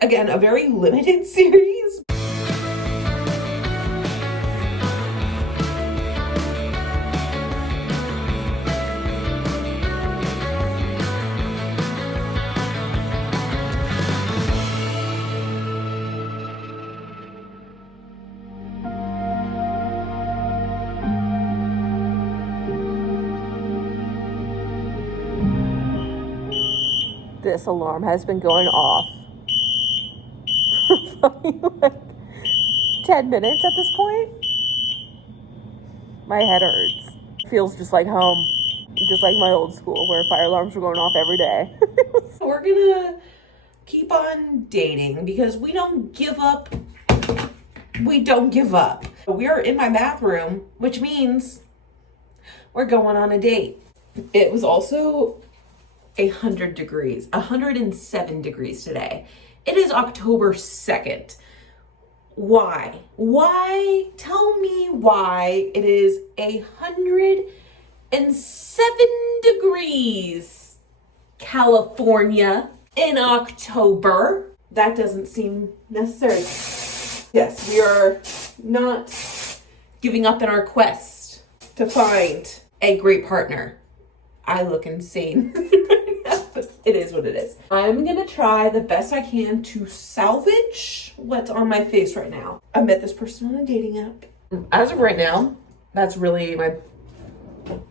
again, a very limited series. This alarm has been going off for probably like 10 minutes at this point. My head hurts. Feels just like home. Just like my old school where fire alarms were going off every day. We're gonna keep on dating because we don't give up. We don't give up. We are in my bathroom, which means we're going on a date. It was also 100 degrees, 107 degrees today. It is October 2nd. Why? Why? Tell me why it is 107 degrees, California, in October. That doesn't seem necessary. Yes, we are not giving up in our quest to find a great partner. I look insane. It is what it is. I'm gonna try the best I can to salvage what's on my face right now. I met this person on a dating app. As of right now, that's really my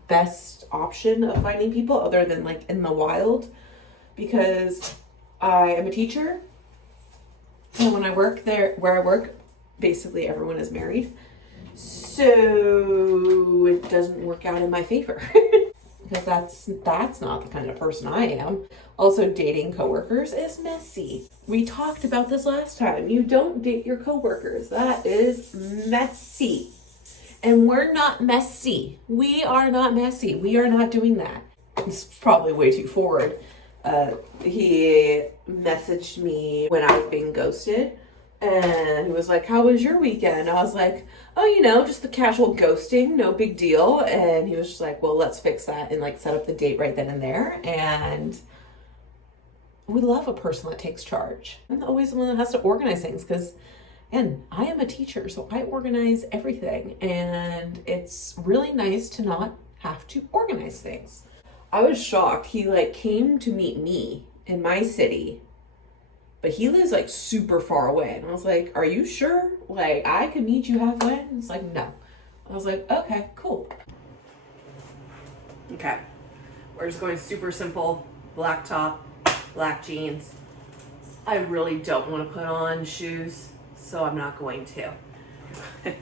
best option of finding people other than like in the wild, because I am a teacher, and when I work there, where I work, basically everyone is married. So it doesn't work out in my favor. Because that's not the kind of person I am. Also, dating coworkers is messy. We talked about this last time. You don't date your coworkers. That is messy. And we're not messy. We are not messy. We are not doing that. It's probably way too forward. He messaged me when I was being ghosted. And he was like, how was your weekend? I was like, oh, you know, just the casual ghosting, no big deal. And he was just like, well, let's fix that and like set up the date right then and there. And we love a person that takes charge. I'm always the one that has to organize things because, and I am a teacher, so I organize everything. And it's really nice to not have to organize things. I was shocked. He like came to meet me in my city, but he lives like super far away. And I was like, are you sure? Like, I could meet you halfway? And it's like, no. I was like, okay, cool. Okay. We're just going super simple. Black top, black jeans. I really don't want to put on shoes, so I'm not going to. Yeah,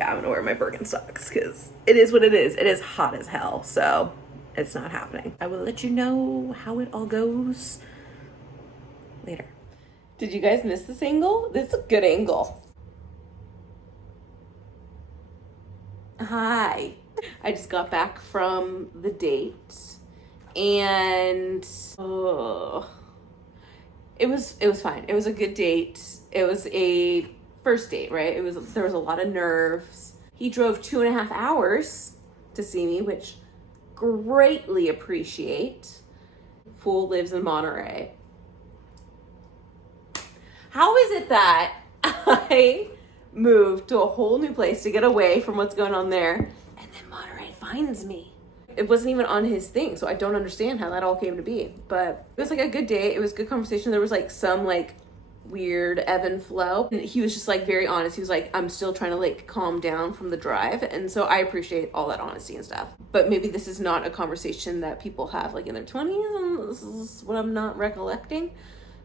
I'm going to wear my Birkenstocks because it is what it is. It is hot as hell, so it's not happening. I will let you know how it all goes later. Did you guys miss this angle? This is a good angle. Hi. I just got back from the date and it was fine. It was a good date. It was a first date, right? There was a lot of nerves. He drove 2.5 hours to see me, which greatly appreciate. Fool lives in Monterey. How is it that I moved to a whole new place to get away from what's going on there, and then Monterey finds me? It wasn't even on his thing, so I don't understand how that all came to be. But it was like a good day. It was good conversation. There was like some like weird ebb and flow. And he was just like very honest. He was like, I'm still trying to like calm down from the drive. And so I appreciate all that honesty and stuff. But maybe this is not a conversation that people have like in their 20s. And this is what I'm not recollecting.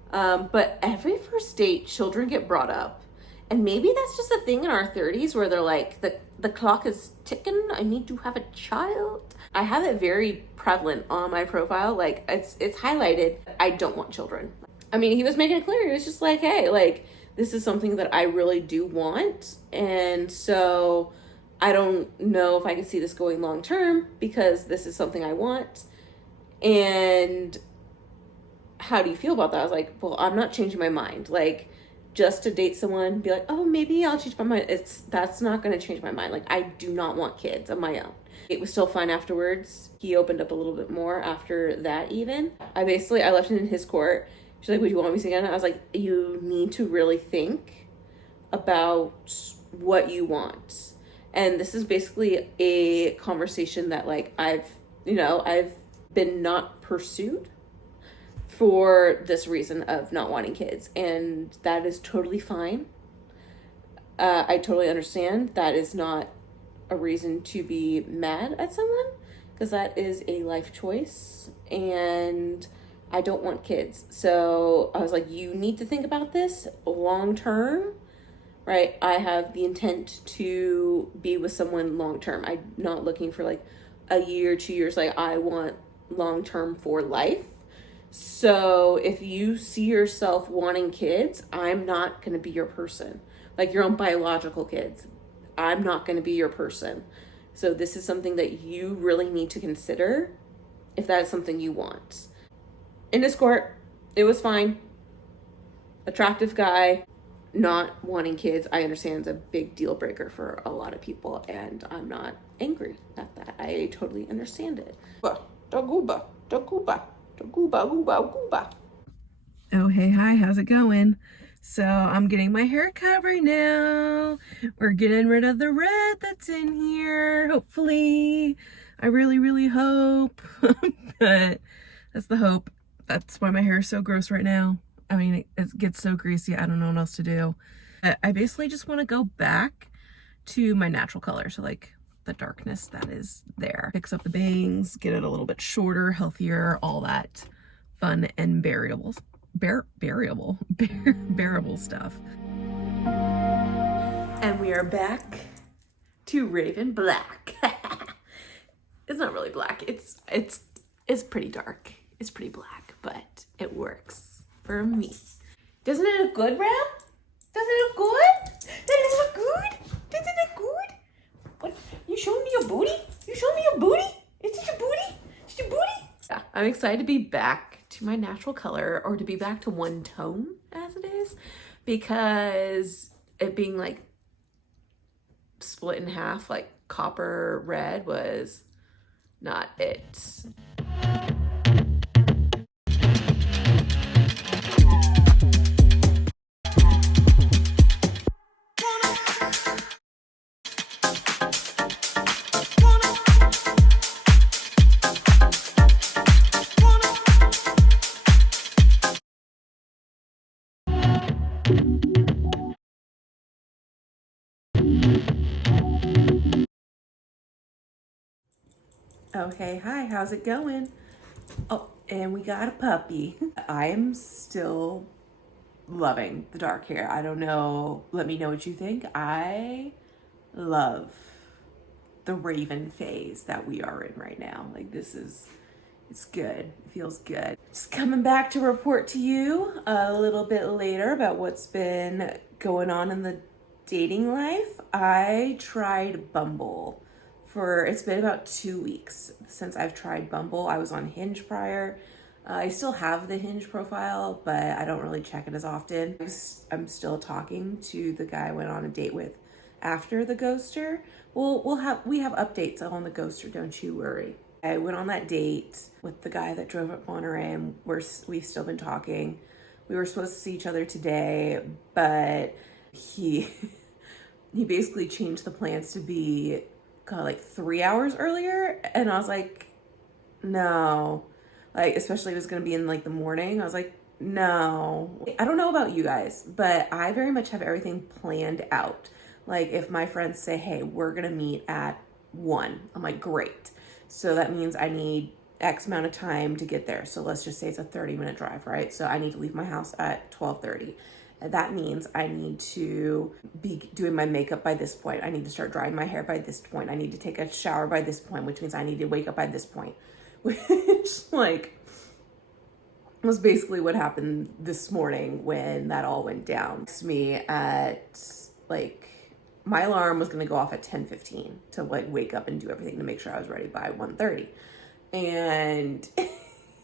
But every first date, children get brought up. And maybe that's just a thing in our 30s where they're like, the clock is ticking. I need to have a child. I have it very prevalent on my profile. Like it's highlighted. I don't want children. I mean, he was making it clear. He was just like, hey, like, this is something that I really do want. And so I don't know if I can see this going long term because this is something I want. And how do you feel about that? I was like, well, I'm not changing my mind. Like, just to date someone, be like, oh, maybe I'll change my mind. That's not going to change my mind. Like, I do not want kids of my own. It was still fine afterwards. He opened up a little bit more after that even. I left it in his court. She's like, would you want me to again? I was like, you need to really think about what you want. And this is basically a conversation that like I've been not pursued for this reason of not wanting kids. And that is totally fine. I totally understand. That is not a reason to be mad at someone, because that is a life choice. And I don't want kids. So I was like, you need to think about this long term, right? I have the intent to be with someone long term. I'm not looking for like a year, 2 years. Like, I want long term for life. So if you see yourself wanting kids, I'm not going to be your person. Like your own biological kids, I'm not going to be your person. So this is something that you really need to consider if that is something you want. In Discord, it was fine. Attractive guy, not wanting kids, I understand is a big deal breaker for a lot of people, and I'm not angry at that. I totally understand it. Daguba. Oh, hey, hi, how's it going? So I'm getting my hair cut right now. We're getting rid of the red that's in here, hopefully. I really, really hope. But that's the hope. That's why my hair is so gross right now. I mean, it gets so greasy, I don't know what else to do. I basically just want to go back to my natural color, so like the darkness that is there. Fix up the bangs, get it a little bit shorter, healthier, all that fun and bearable stuff. And we are back to Raven Black. It's not really black. It's pretty dark. It's pretty black, but it works for me. Doesn't it look good, Ram? Doesn't it look good? Does it look good? Does it look good? What? You showing me your booty? You showing me your booty? Is it your booty? Is it your booty? Yeah, I'm excited to be back to my natural color, or to be back to one tone as it is, because it being like split in half, like copper red, was not it. Okay, hi, how's it going? Oh, and we got a puppy. I am still loving the dark hair. I don't know, let me know what you think. I love the Raven phase that we are in right now. Like, it's good. It feels good. Just coming back to report to you a little bit later about what's been going on in the dating life. I tried Bumble. It's been about 2 weeks since I've tried Bumble. I was on Hinge prior. I still have the Hinge profile, but I don't really check it as often. I'm still talking to the guy I went on a date with after the ghoster. We have updates on the ghoster, don't you worry. I went on that date with the guy that drove up Monterey, and we've still been talking. We were supposed to see each other today, but he basically changed the plans to be like 3 hours earlier, and I was like, no. Like, especially if it was gonna be in like the morning, I was like, no. I don't know about you guys, but I very much have everything planned out. Like, if my friends say, hey, we're gonna meet at 1, I'm like, great. So that means I need X amount of time to get there. So let's just say it's a 30-minute drive, right? So I need to leave my house at 12:30. That means I need to be doing my makeup by this point. I need to start drying my hair by this point. I need to take a shower by this point, which means I need to wake up by this point. Which, like, was basically what happened this morning when that all went down. It's me at, like, my alarm was going to go off at 10:15 to, like, wake up and do everything to make sure I was ready by 1:30. And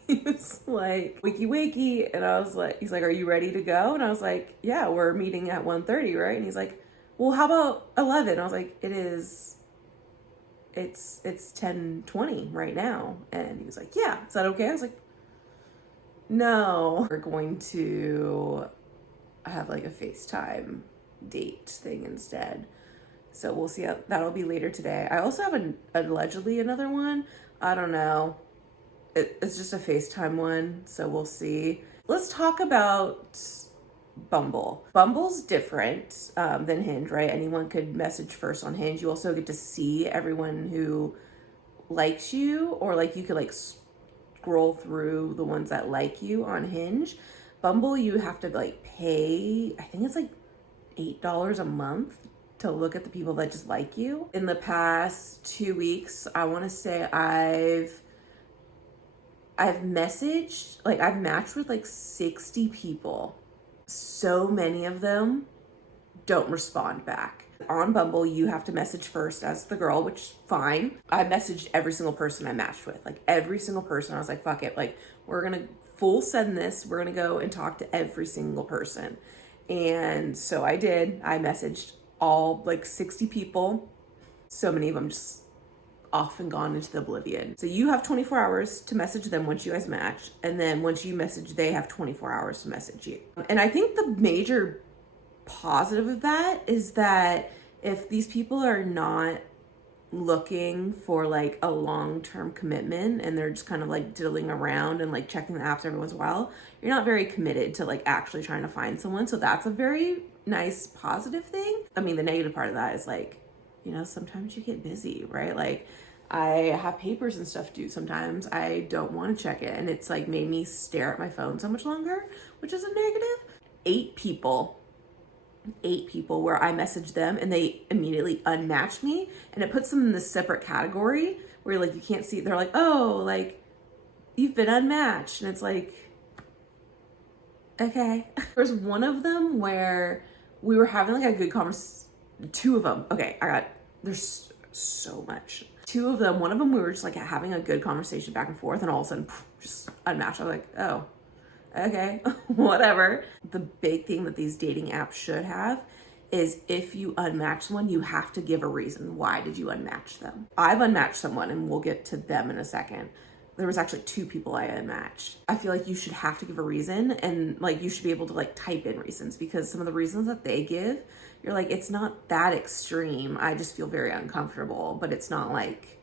he was like, wakey, wakey. And I was like, he's like, are you ready to go? And I was like, yeah, we're meeting at 1:30, right? And he's like, well, how about 11? I was like, it's 10:20 right now. And he was like, yeah, is that okay? I was like, No. We're going to have like a FaceTime date thing instead. So we'll see how that'll be later today. I also have allegedly another one. I don't know. It's just a FaceTime one, so we'll see. Let's talk about Bumble. Bumble's different than Hinge, right? Anyone could message first on Hinge. You also get to see everyone who likes you, or like you could like scroll through the ones that like you on Hinge. Bumble, you have to like pay, I think it's like $8 a month to look at the people that just like you. In the past 2 weeks, I want to say I've messaged, like I've matched with like 60 people. So many of them don't respond back. On Bumble, you have to message first as the girl, which fine. I messaged every single person I matched with, like every single person. I was like, fuck it. Like we're going to full send this. We're going to go and talk to every single person. And so I did. I messaged all like 60 people. So many of them just off and gone into the oblivion. So you have 24 hours to message them once you guys match. And then once you message, they have 24 hours to message you. And I think the major positive of that is that if these people are not looking for like a long-term commitment and they're just kind of like diddling around and like checking the apps every once in a while, you're not very committed to like actually trying to find someone. So that's a very nice positive thing. I mean, the negative part of that is like, you know, sometimes you get busy, right? Like I have papers and stuff due sometimes. I don't want to check it. And it's like made me stare at my phone so much longer, which is a negative. 8 people where I messaged them and they immediately unmatched me, and it puts them in this separate category where like you can't see. They're like, oh, like you've been unmatched. And it's like, okay. There's one of them where we were having like a good conversation. 2 of them. Okay. There's so much. 2 of them, one of them, we were just like having a good conversation back and forth, and all of a sudden just unmatched. I was like, oh, okay, whatever. The big thing that these dating apps should have is if you unmatch someone, you have to give a reason. Why did you unmatch them? I've unmatched someone, and we'll get to them in a second. There was actually 2 people I unmatched. I feel like you should have to give a reason, and like you should be able to like type in reasons, because some of the reasons that they give, you're like, it's not that extreme. I just feel very uncomfortable, but it's not like,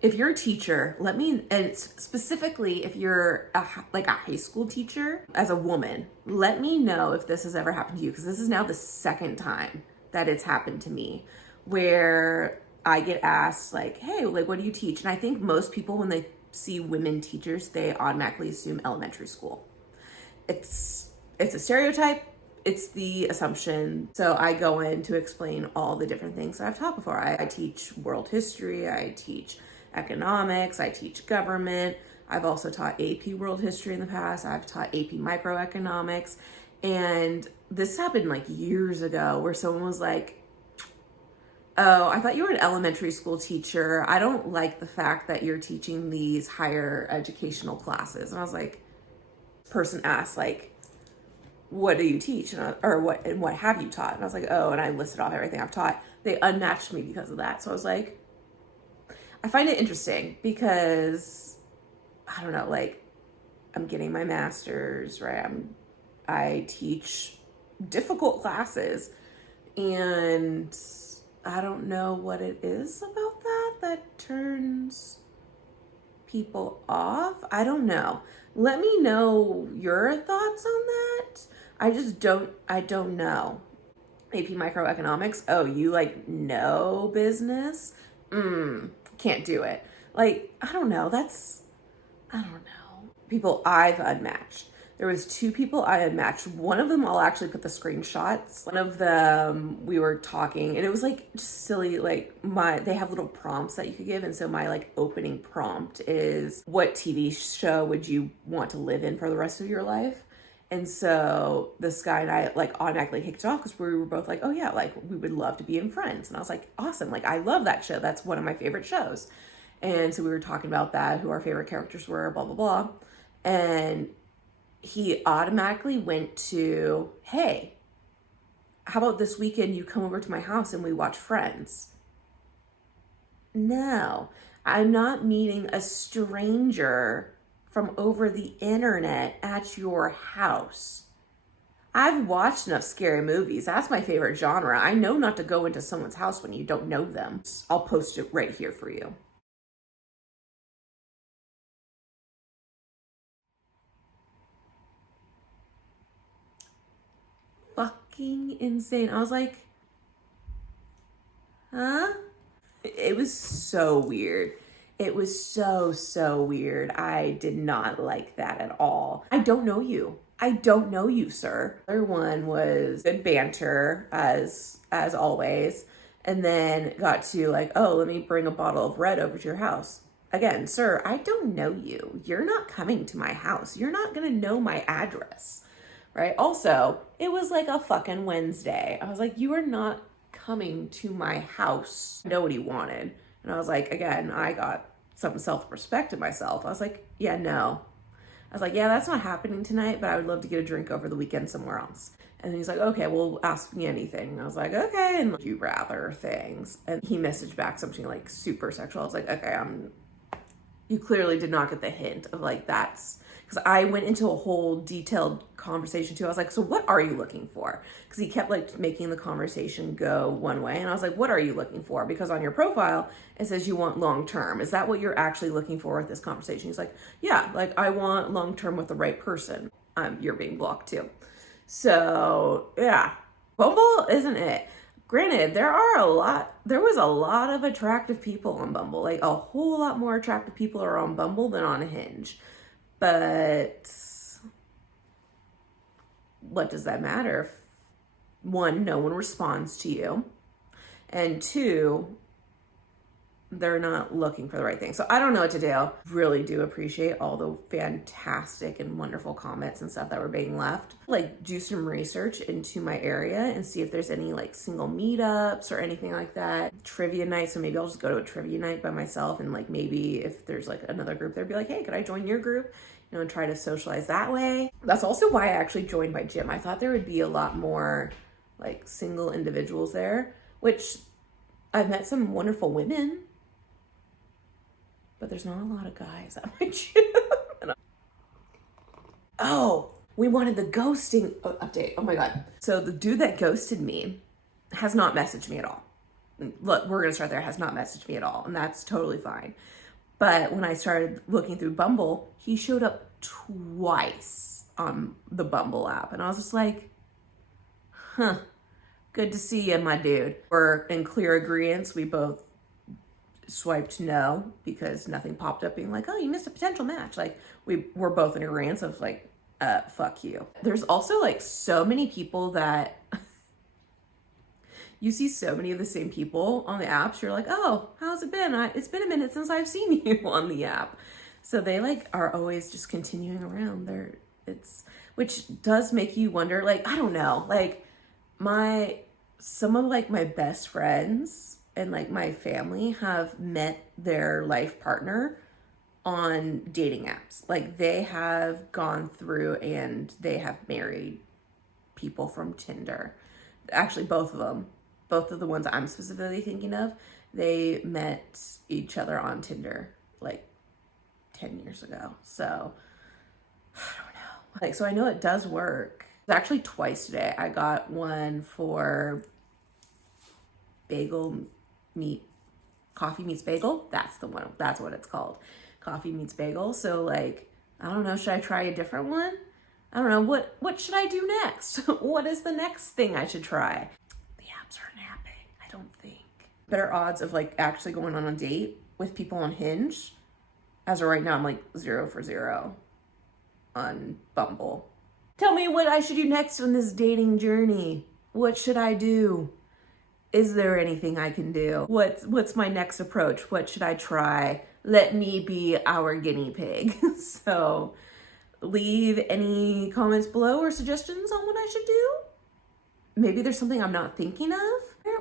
if you're a teacher, and specifically if you're like a high school teacher, as a woman, let me know if this has ever happened to you, because this is now the 2nd time that it's happened to me, where I get asked like, hey, like, what do you teach? And I think most people, when they see women teachers, they automatically assume elementary school. It's a stereotype. It's the assumption. So I go in to explain all the different things that I've taught before. I teach world history. I teach economics. I teach government. I've also taught AP world history in the past. I've taught AP microeconomics. And this happened like years ago, where someone was like, oh, I thought you were an elementary school teacher. I don't like the fact that you're teaching these higher educational classes. And I was like, person asked like, what do you teach? And what have you taught? And I was like, oh, and I listed off everything I've taught. They unmatched me because of that. So I was like, I find it interesting because, I don't know, like I'm getting my master's, right? I teach difficult classes, and I don't know what it is about that turns people off. I don't know. Let me know your thoughts on that. I don't know. AP microeconomics. Oh, you like know business? Can't do it. Like, I don't know. I don't know. People I've unmatched. There was 2 people I unmatched. One of them, I'll actually put the screenshots. One of them, we were talking, and it was like just silly. Like they have little prompts that you could give. And so my like opening prompt is, what TV show would you want to live in for the rest of your life? And so this guy and I like automatically kicked it off, because we were both like, oh yeah, like we would love to be in Friends. And I was like, awesome. Like I love that show. That's one of my favorite shows. And so we were talking about that, who our favorite characters were, blah, blah, blah. And he automatically went to, hey, how about this weekend you come over to my house and we watch Friends? No, I'm not meeting a stranger from over the internet at your house. I've watched enough scary movies. That's my favorite genre. I know not to go into someone's house when you don't know them. I'll post it right here for you. Fucking insane. I was like, huh? It was so weird. It was so weird. I did not like that at all. I don't know you. I don't know you, sir. The other one was good banter, as always, and then got to like, oh, let me bring a bottle of red over to your house. Again, sir, I don't know you. You're not coming to my house. You're not gonna know my address, right? Also, it was like a fucking Wednesday. I was like, you are not coming to my house. I know what he wanted. And I was like, again, I got some self-respect in myself. I was like, yeah, no. I was like, yeah, that's not happening tonight, but I would love to get a drink over the weekend somewhere else. And he's like, okay, well, ask me anything. And I was like, okay, and would you rather things. And he messaged back something like super sexual. I was like, okay, you clearly did not get the hint of like that's, because I went into a whole detailed conversation too. I was like, so what are you looking for? Because he kept like making the conversation go one way. And I was like, what are you looking for? Because on your profile, it says you want long-term. Is that what you're actually looking for with this conversation? He's like, yeah, like I want long-term with the right person. You're being blocked too. So yeah, Bumble isn't it. Granted, there was a lot of attractive people on Bumble. Like a whole lot more attractive people are on Bumble than on Hinge. But what does that matter if, one, no one responds to you, and two, they're not looking for the right thing. So I don't know what to do. Really do appreciate all the fantastic and wonderful comments and stuff that were being left. Like do some research into my area and see if there's any like single meetups or anything like that. Trivia night. So maybe I'll just go to a trivia night by myself, and like maybe if there's like another group there'd be like, hey, could I join your group? You know, and try to socialize that way. That's also why I actually joined my gym. I thought there would be a lot more like single individuals there, which I've met some wonderful women, but there's not a lot of guys at my gym. Oh, we wanted the ghosting update. Oh my God. So the dude that ghosted me has not messaged me at all. Look, we're gonna start there, has not messaged me at all, and that's totally fine. But when I started looking through Bumble, he showed up twice on the Bumble app. And I was just like, huh, good to see you, my dude. We're in clear agreement. We both swiped no because nothing popped up being like, oh, you missed a potential match. Like we're both in agreement of like, fuck you. There's also like so many people that you see so many of the same people on the apps. You're like, oh, how's it been? It's been a minute since I've seen you on the app. So they like are always just continuing around there. Which does make you wonder, like, I don't know, like some of like my best friends and like my family have met their life partner on dating apps. Like they have gone through and they have married people from Tinder. Actually, both of them. Both of the ones I'm specifically thinking of, they met each other on Tinder like 10 years ago. So I don't know. Like, so I know it does work. Actually twice today. I got one for coffee meets bagel. That's the one. That's what it's called. Coffee meets bagel. So like, I don't know. Should I try a different one? I don't know. What should I do next? What is the next thing I should try? Are napping, I don't think. Better odds of like actually going on a date with people on Hinge. As of right now, I'm like 0 for 0 on Bumble. Tell me what I should do next on this dating journey. What should I do? Is there anything I can do? What's my next approach? What should I try? Let me be our guinea pig. So leave any comments below or suggestions on what I should do. Maybe there's something I'm not thinking of.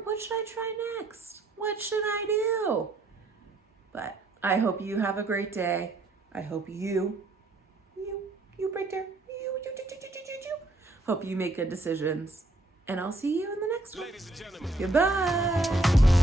What should I try next? What should I do? But I hope you have a great day. I hope you right there, you, hope you make good decisions. And I'll see you in the next one. Ladies and gentlemen. Goodbye.